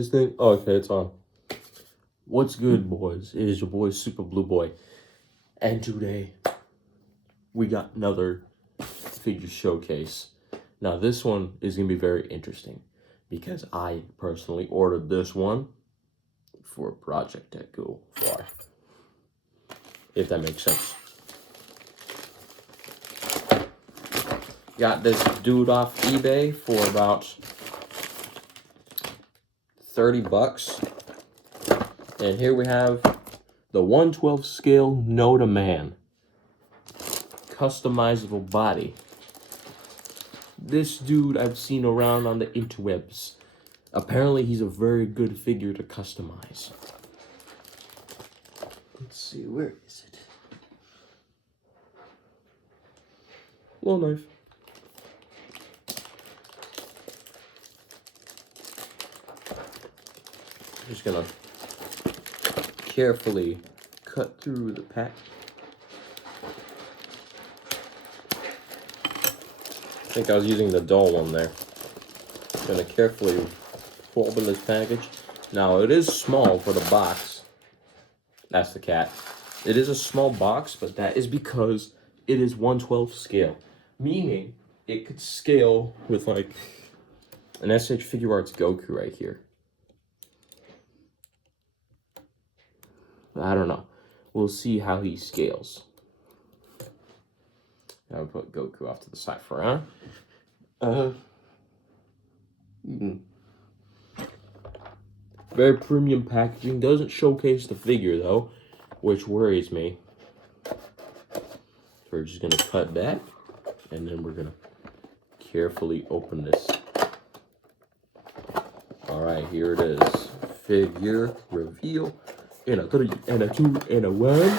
This thing? Oh, okay, it's on. What's good, boys? It is your boy, Super Blue Boy. And today, we got another figure showcase. Now, this one is going to be very interesting because I personally ordered this one for a project at Google for, if that makes sense. Got this dude off eBay for about 30 bucks. And here we have the 1/12 scale NOTAMAN. Customizable body. This dude I've seen around on the interwebs. Apparently he's a very good figure to customize. Let's see, where is it? Little knife. Just gonna carefully cut through the pack. I think I was using the dull one there. Gonna carefully open this package. Now it is small for the box. That's the cat. It is a small box, but that is because it is 1/12 scale, meaning it could scale with like an SH Figure Arts Goku right here. I don't know. We'll see how he scales. I'll put Goku off to the side for now. Very premium packaging. Doesn't showcase the figure though, which worries me. We're just gonna cut that, and then we're gonna carefully open this. All right, here it is. Figure reveal. In a 3, and a 2, and a 1.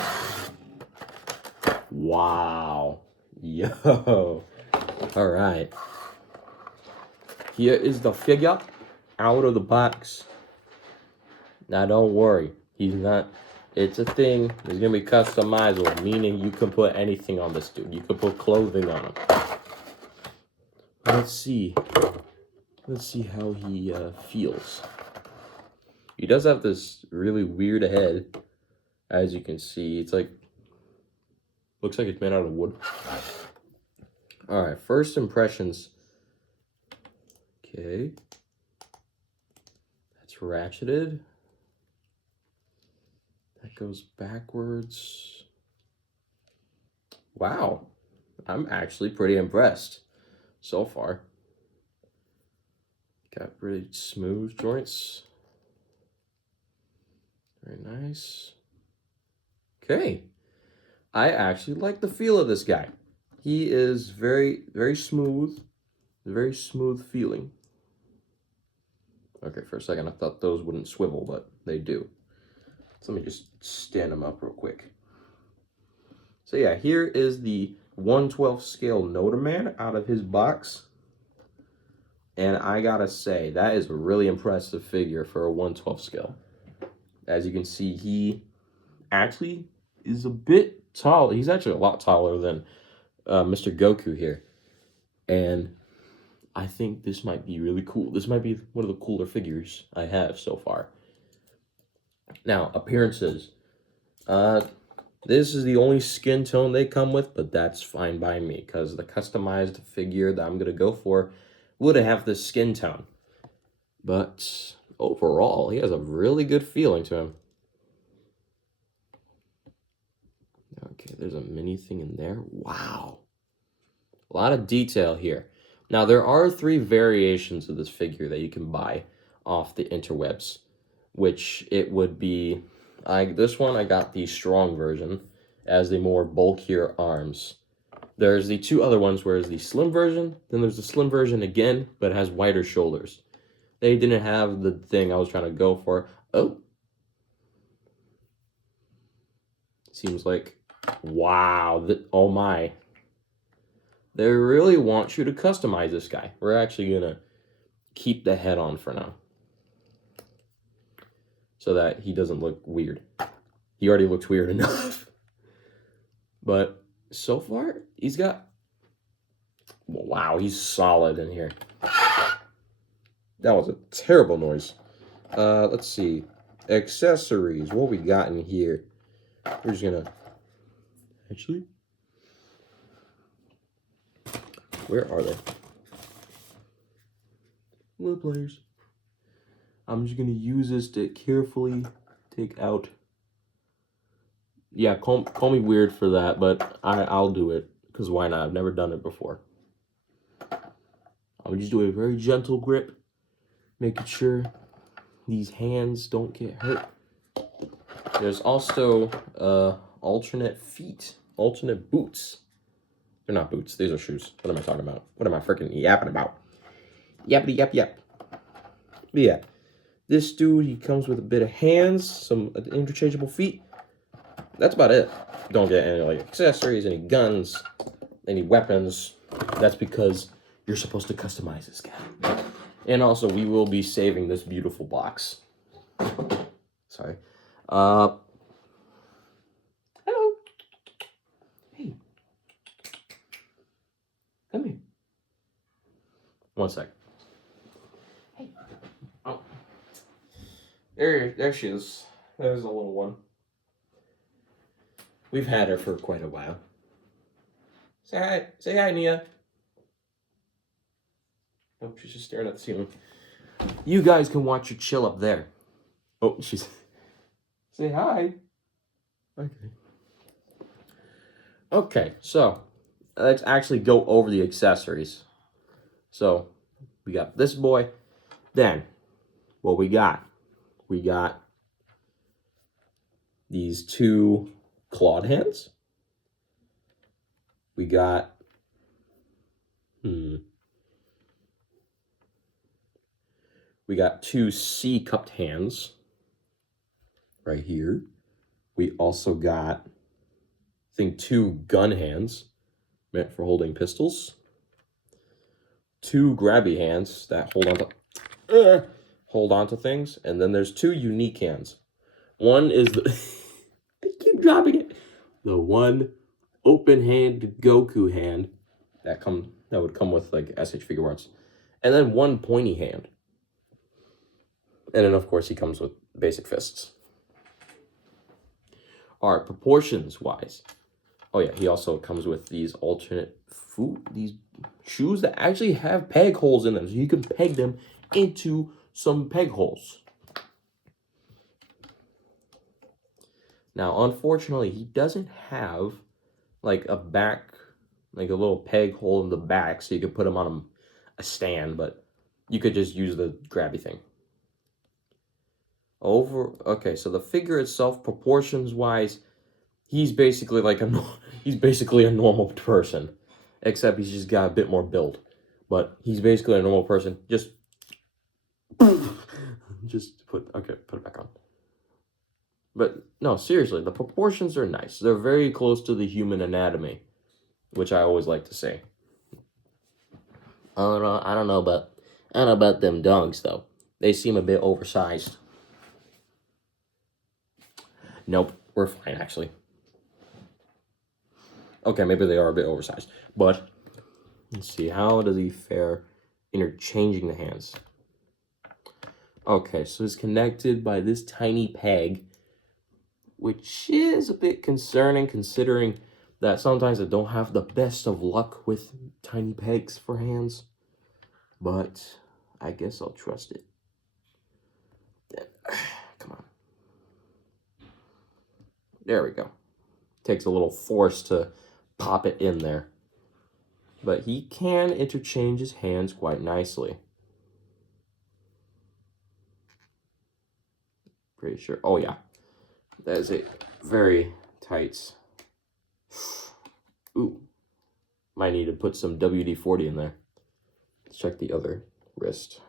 Wow. Yo. All right. Here is the figure out of the box. Now, don't worry. He's not. It's a thing. It's going to be customizable, meaning you can put anything on this dude. You can put clothing on him. Let's see. Let's see how he feels. He does have this really weird head, as you can see. It's like, looks like it's made out of wood. All right, first impressions. Okay. That's ratcheted. That goes backwards. Wow. I'm actually pretty impressed so far. Got really smooth joints. Very nice. Okay. I actually like the feel of this guy. He is very, very smooth. Very smooth feeling. Okay, for a second I thought those wouldn't swivel, but they do. So let me just stand them up real quick. So yeah, here is the 1/12 scale NOTAMAN out of his box. And I gotta say, that is a really impressive figure for a 1/12 scale. As you can see, he actually is a bit tall. He's actually a lot taller than Mr. Goku here. And I think this might be really cool. This might be one of the cooler figures I have so far. Now, appearances. This is the only skin tone they come with, but that's fine by me because the customized figure that I'm going to go for would have this skin tone. But overall, he has a really good feeling to him. Okay, there's a mini thing in there. Wow. A lot of detail here. Now, there are 3 variations of this figure that you can buy off the interwebs, which it would be, this one, I got the strong version as the more bulkier arms. There's the 2 other ones where it's the slim version, then there's the slim version again, but it has wider shoulders. They didn't have the thing I was trying to go for. Oh. Seems like, wow, oh my. They really want you to customize this guy. We're actually going to keep the head on for now, so that he doesn't look weird. He already looks weird enough. But so far, he's got, wow, he's solid in here. That was a terrible noise. Let's see. Accessories. What we got in here? We're just gonna... Actually... Where are they? Little players. I'm just gonna use this to carefully take out... Yeah, call me weird for that, but I'll do it. Because why not? I've never done it before. I'm just doing a very gentle grip. Making sure these hands don't get hurt. There's also alternate feet. Alternate boots. They're not boots. These are shoes. What am I talking about? What am I freaking yapping about? Yappity yap yap. But yeah. This dude, he comes with a bit of hands. Some interchangeable feet. That's about it. Don't get any like accessories, any guns, any weapons. That's because you're supposed to customize this guy. And also, we will be saving this beautiful box. Sorry. Hello. Hey. Come here. One sec. Hey. Oh. There she is. There's a little one. We've had her for quite a while. Say hi. Say hi, Nia. Oh, she's just staring at the ceiling. You guys can watch her chill up there. Oh, she's... Say hi. Okay. Okay, so let's actually go over the accessories. So, we got this boy. Then, what we got? We got these two clawed hands. We got... We got two C-cupped hands right here. We also got, I think, two gun hands meant for holding pistols. Two grabby hands that hold on to things. And then there's two unique hands. One is the... I keep dropping it. The one open-handed Goku hand that would come with like SH Figure Arts. And then one pointy hand. And then, of course, he comes with basic fists. All right, proportions-wise. Oh, yeah, he also comes with these alternate these shoes that actually have peg holes in them. So you can peg them into some peg holes. Now, unfortunately, he doesn't have, like, a little peg hole in the back so you could put him on a stand, but you could just use the grabby thing. Okay, so the figure itself, proportions-wise, he's basically like he's basically a normal person, except he's just got a bit more build. But he's basically a normal person. Just put it back on. But no, seriously, the proportions are nice. They're very close to the human anatomy, which I always like to say. I don't know about them dogs though. They seem a bit oversized. Nope, we're fine, actually. Okay, maybe they are a bit oversized. But, let's see, how does he fare interchanging the hands? Okay, so it's connected by this tiny peg, which is a bit concerning considering that sometimes I don't have the best of luck with tiny pegs for hands. But, I guess I'll trust it. Come on. There we go. Takes a little force to pop it in there. But he can interchange his hands quite nicely. Pretty sure. Oh, yeah. That is it. Very tight. Ooh. Might need to put some WD-40 in there. Let's check the other wrist.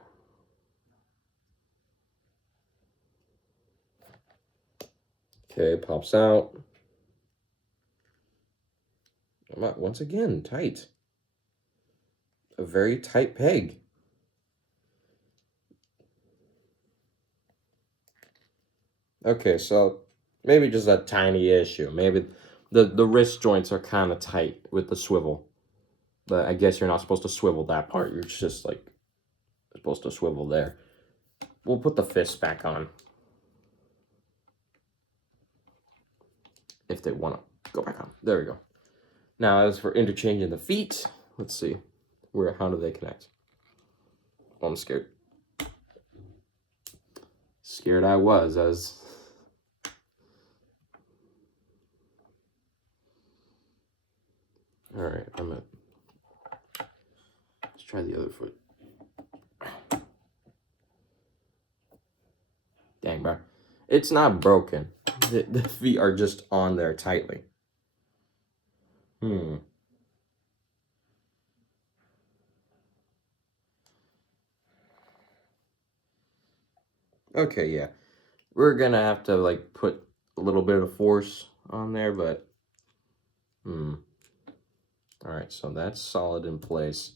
Okay, pops out. Once again, tight. A very tight peg. Okay, so maybe just a tiny issue. Maybe the wrist joints are kind of tight with the swivel. But I guess you're not supposed to swivel that part. You're just like supposed to swivel there. we'll put the fists back on if they want to go back on. There we go. Now, as for interchanging the feet, let's see. How do they connect? Oh, I'm scared. Scared I was as... All right, let's try the other foot. Dang, bro. It's not broken. The feet are just on there tightly. Okay, yeah. We're gonna have to, like, put a little bit of force on there, but... Alright, so that's solid in place.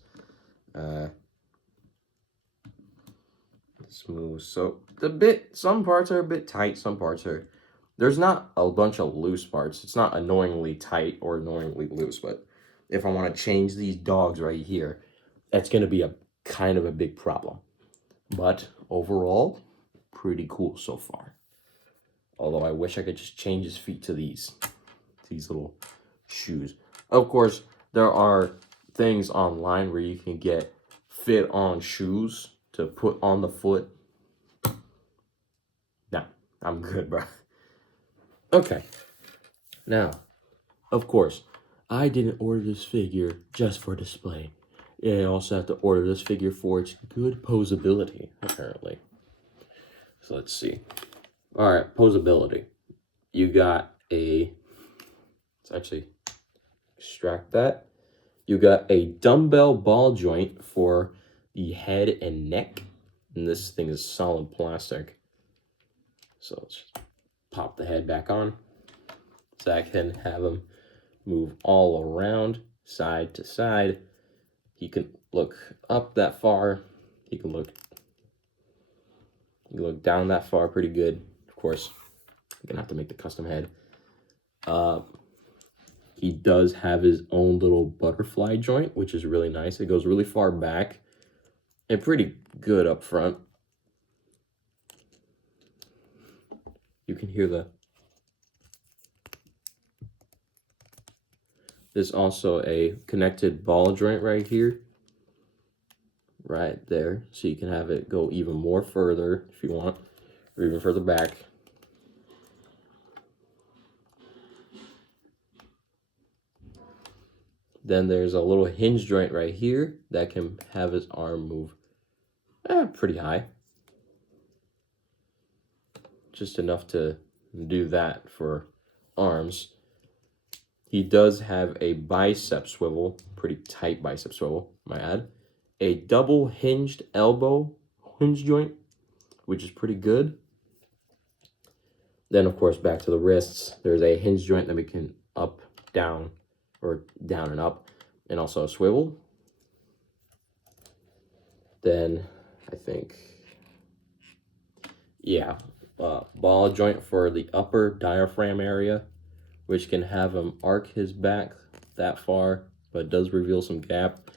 Smooth. So, some parts are a bit tight, some parts are... There's not a bunch of loose parts. It's not annoyingly tight or annoyingly loose, but if I want to change these dogs right here, that's going to be a kind of a big problem. But overall, pretty cool so far. Although I wish I could just change his feet to these little shoes. Of course, there are things online where you can get fit-on shoes to put on the foot. Nah, I'm good, bro. Okay. Now, of course, I didn't order this figure just for display. I also have to order this figure for its good posability, apparently. So let's see. All right, posability. You got let's actually extract that. You got a dumbbell ball joint for the head and neck. And this thing is solid plastic. So let's just pop the head back on. So I can have him move all around, side to side. He can look up that far. He can look down that far pretty good. Of course, I'm gonna have to make the custom head. He does have his own little butterfly joint, which is really nice. It goes really far back and pretty good up front. You can hear there's also a connected ball joint right here. Right there. So you can have it go even more further if you want, or even further back. Then there's a little hinge joint right here that can have his arm move pretty high. Just enough to do that for arms. He does have a bicep swivel, pretty tight bicep swivel, might add. A double hinged elbow hinge joint, which is pretty good. Then, of course, back to the wrists. There's a hinge joint that we can up, down, or down and up, and also a swivel. Then, I think, yeah, ball joint for the upper diaphragm area, which can have him arc his back that far, but does reveal some gap.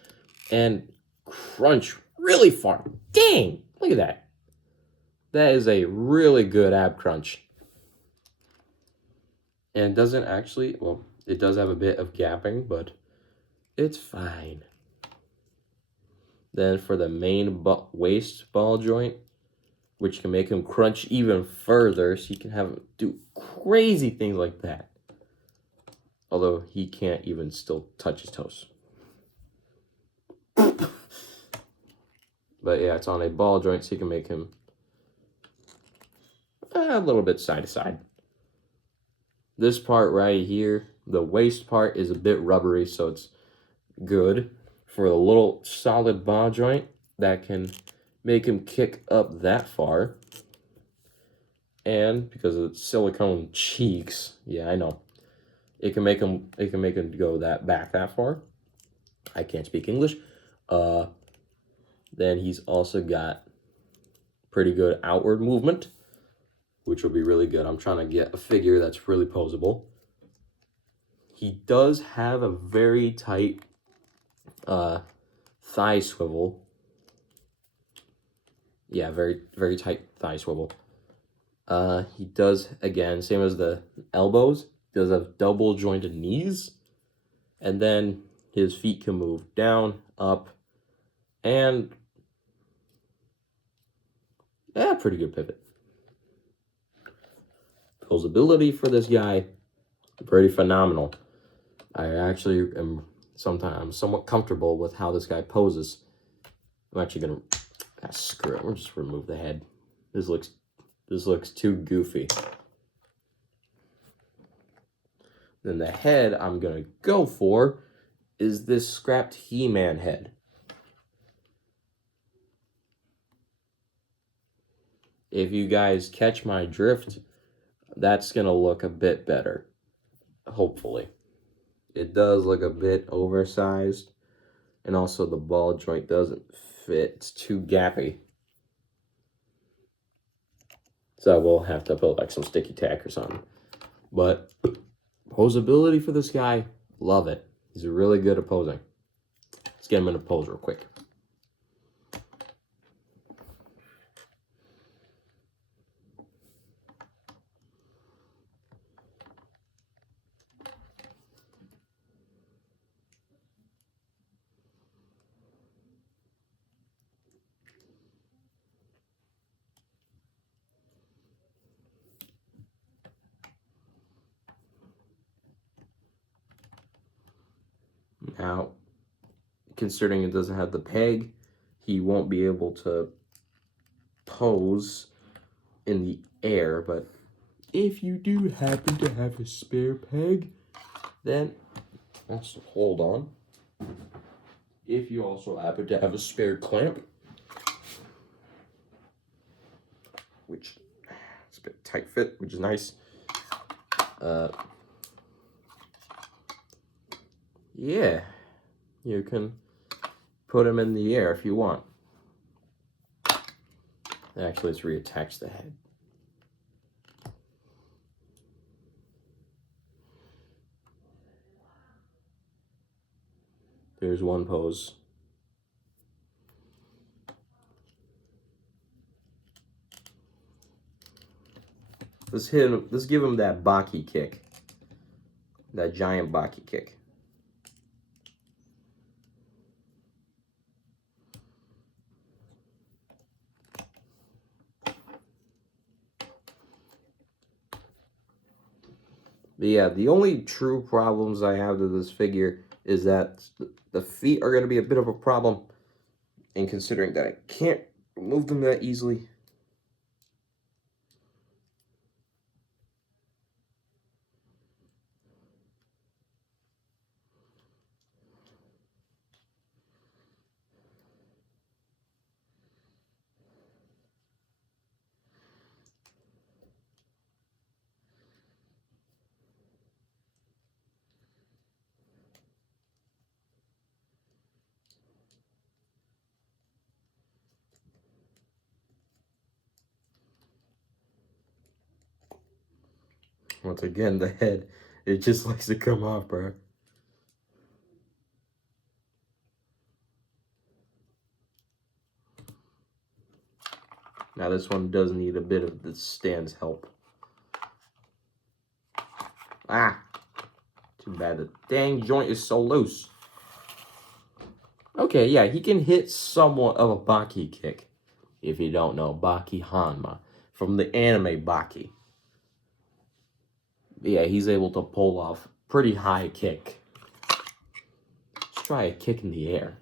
And crunch really far. Dang, look at that. That is a really good ab crunch. And doesn't actually, well, it does have a bit of gapping, but it's fine. Then for the main waist ball joint, which can make him crunch even further, so you can have him do crazy things like that. Although he can't even still touch his toes. But yeah, it's on a ball joint, so you can make him a little bit side to side. This part right here, the waist part, is a bit rubbery, so it's good for a little solid ball joint that can make him kick up that far. And because of the silicone cheeks, yeah, I know, it can make him go back that far. I can't speak English. Then he's also got pretty good outward movement, which will be really good. I'm trying to get a figure that's really posable. He does have a very tight thigh swivel. Yeah, very, very tight thigh swivel. He does, again, same as the elbows, does have double jointed knees. And then his feet can move down, up, and yeah, pretty good pivot. Posability for this guy, pretty phenomenal. I actually am sometimes somewhat comfortable with how this guy poses. I'm actually gonna screw it. We'll just remove the head. This looks too goofy. Then the head I'm gonna go for is this scrapped He-Man head. If you guys catch my drift, that's gonna look a bit better. Hopefully. It does look a bit oversized, and also the ball joint doesn't fit. It's too gappy. So we'll have to put like some sticky tack or something. But posability for this guy, love it. He's really good at posing. Let's get him in a pose real quick. Now, considering it doesn't have the peg, he won't be able to pose in the air, but if you do happen to have a spare peg, then let's hold on. If you also happen to have a spare clamp, which it's a bit tight fit, which is nice. Yeah, you can put him in the air if you want. Actually, let's reattach the head. There's one pose. Let's give him that Baki kick. That giant Baki kick. But yeah, the only true problems I have to this figure is that the feet are going to be a bit of a problem, and considering that I can't move them that easily. Once again, the head, it just likes to come off, bro. Now this one does need a bit of the stand's help. Ah! Too bad the dang joint is so loose. Okay, yeah, he can hit somewhat of a Baki kick. If you don't know, Baki Hanma. From the anime Baki. Yeah, he's able to pull off pretty high kick. Let's try a kick in the air.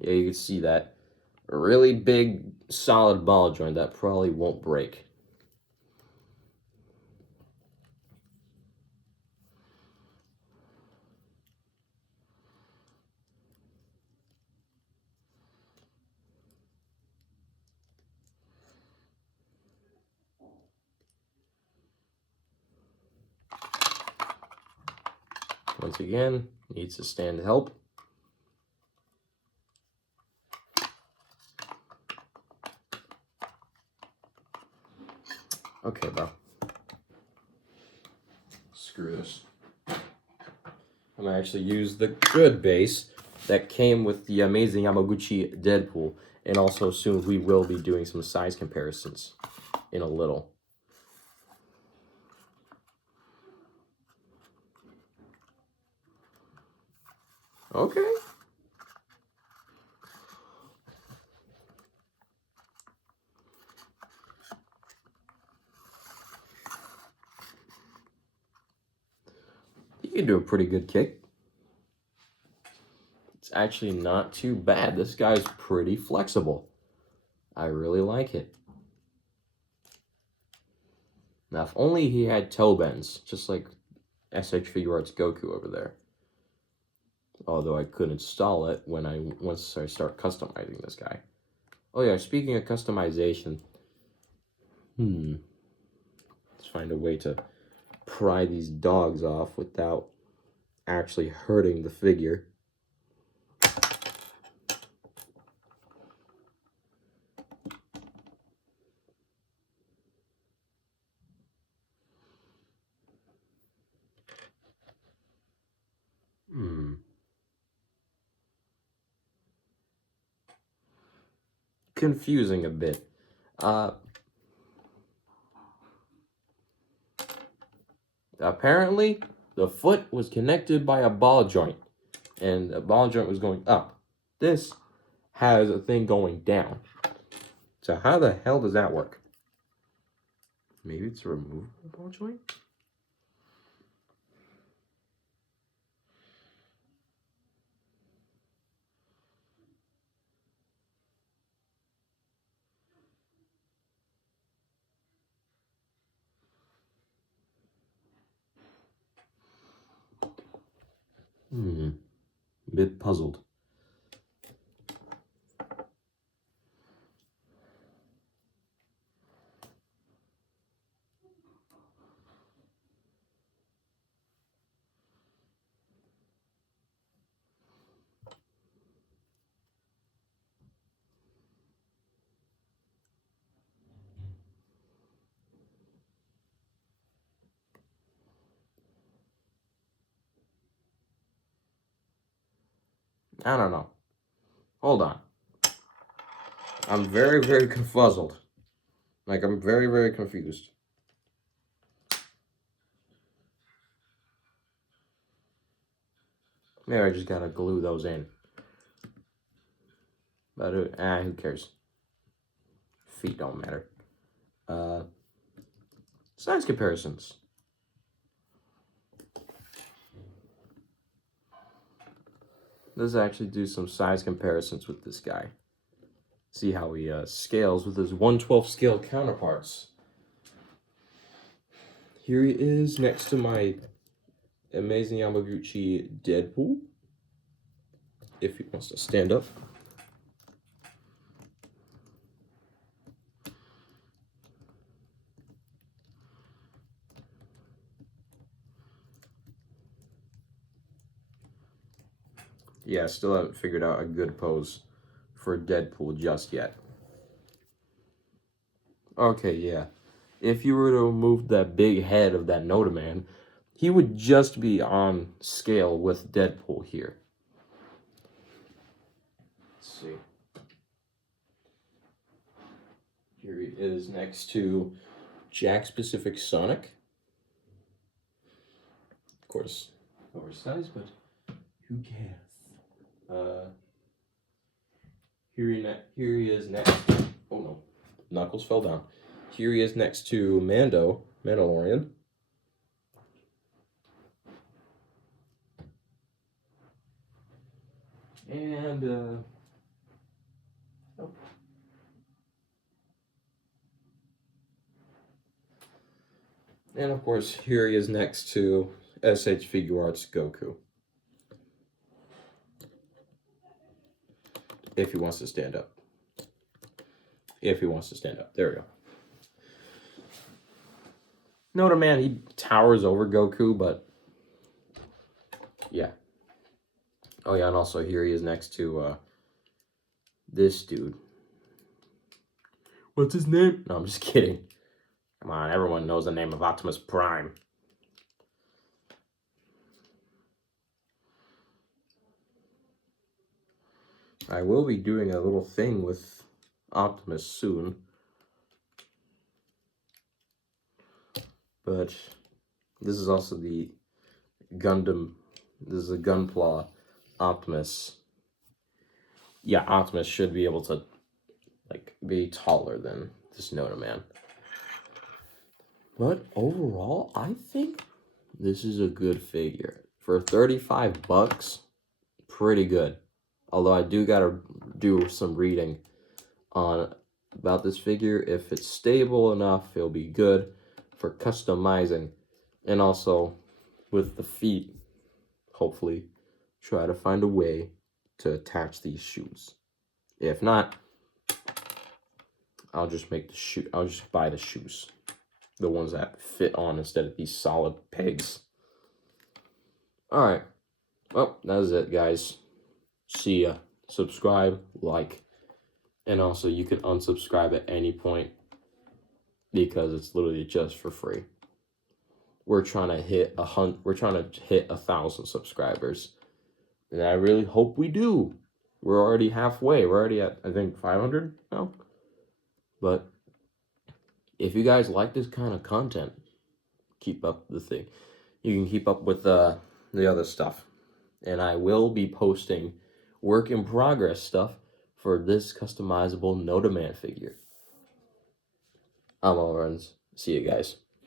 Yeah, you can see that. A really big, solid ball joint that probably won't break. Once again, needs to stand help. Okay, bro. Screw this. I'm gonna actually use the good base that came with the Amazing Yamaguchi Deadpool. And also soon we will be doing some size comparisons in a little. Okay. You can do a pretty good kick. It's actually not too bad. This guy's pretty flexible. I really like it. Now, if only he had toe bends, just like SH Figure Arts Goku over there. Although I could install it once I start customizing this guy. Oh yeah, speaking of customization, let's find a way to pry these dogs off without actually hurting the figure. Confusing a bit. Apparently, the foot was connected by a ball joint, and the ball joint was going up. This has a thing going down. So how the hell does that work? Maybe it's a removable ball joint? A bit puzzled. I don't know. Hold on. I'm very, very confuzzled. Like, I'm very, very confused. Maybe I just gotta glue those in. But, who cares? Feet don't matter. Size comparisons. Let's actually do some size comparisons with this guy. See how he scales with his 1/12 scale counterparts. Here he is next to my Amazing Yamaguchi Deadpool. If he wants to stand up. Yeah, still haven't figured out a good pose for Deadpool just yet. Okay, yeah. If you were to remove that big head of that NOTAMAN, he would just be on scale with Deadpool here. Let's see. Here he is next to Jack Pacific Sonic. Of course, oversized, but who cares? Here he is next. Oh no, Knuckles fell down. Here he is next to Mandalorian. And oh. And of course, here he is next to SH Figure Arts Goku. If he wants to stand up. If he wants to stand up. There we go. NOTAMAN, he towers over Goku, but yeah. Oh yeah, and also here he is next to this dude. What's his name? No, I'm just kidding. Come on, everyone knows the name of Optimus Prime. I will be doing a little thing with Optimus soon. But this is also the Gundam. This is a Gunpla Optimus. Yeah, Optimus should be able to like be taller than this NOTAMAN. But overall, I think this is a good figure. For 35 bucks, pretty good. Although I do gotta do some reading on about this figure. If it's stable enough, it'll be good for customizing. And also with the feet, hopefully try to find a way to attach these shoes. If not, I'll just make the shoe. I'll just buy the shoes, the ones that fit on instead of these solid pegs. All right, well, that's it, guys. See ya. Subscribe, like, and also you can unsubscribe at any point because it's literally just for free. We're trying to hit 1,000 subscribers, and I really hope we do. We're already halfway. We're already at, I think, 500 now. But if you guys like this kind of content, keep up the thing. You can keep up with the other stuff. And I will be posting work in progress stuff for this customizable NOTAMAN figure. I'm all runs. See you guys.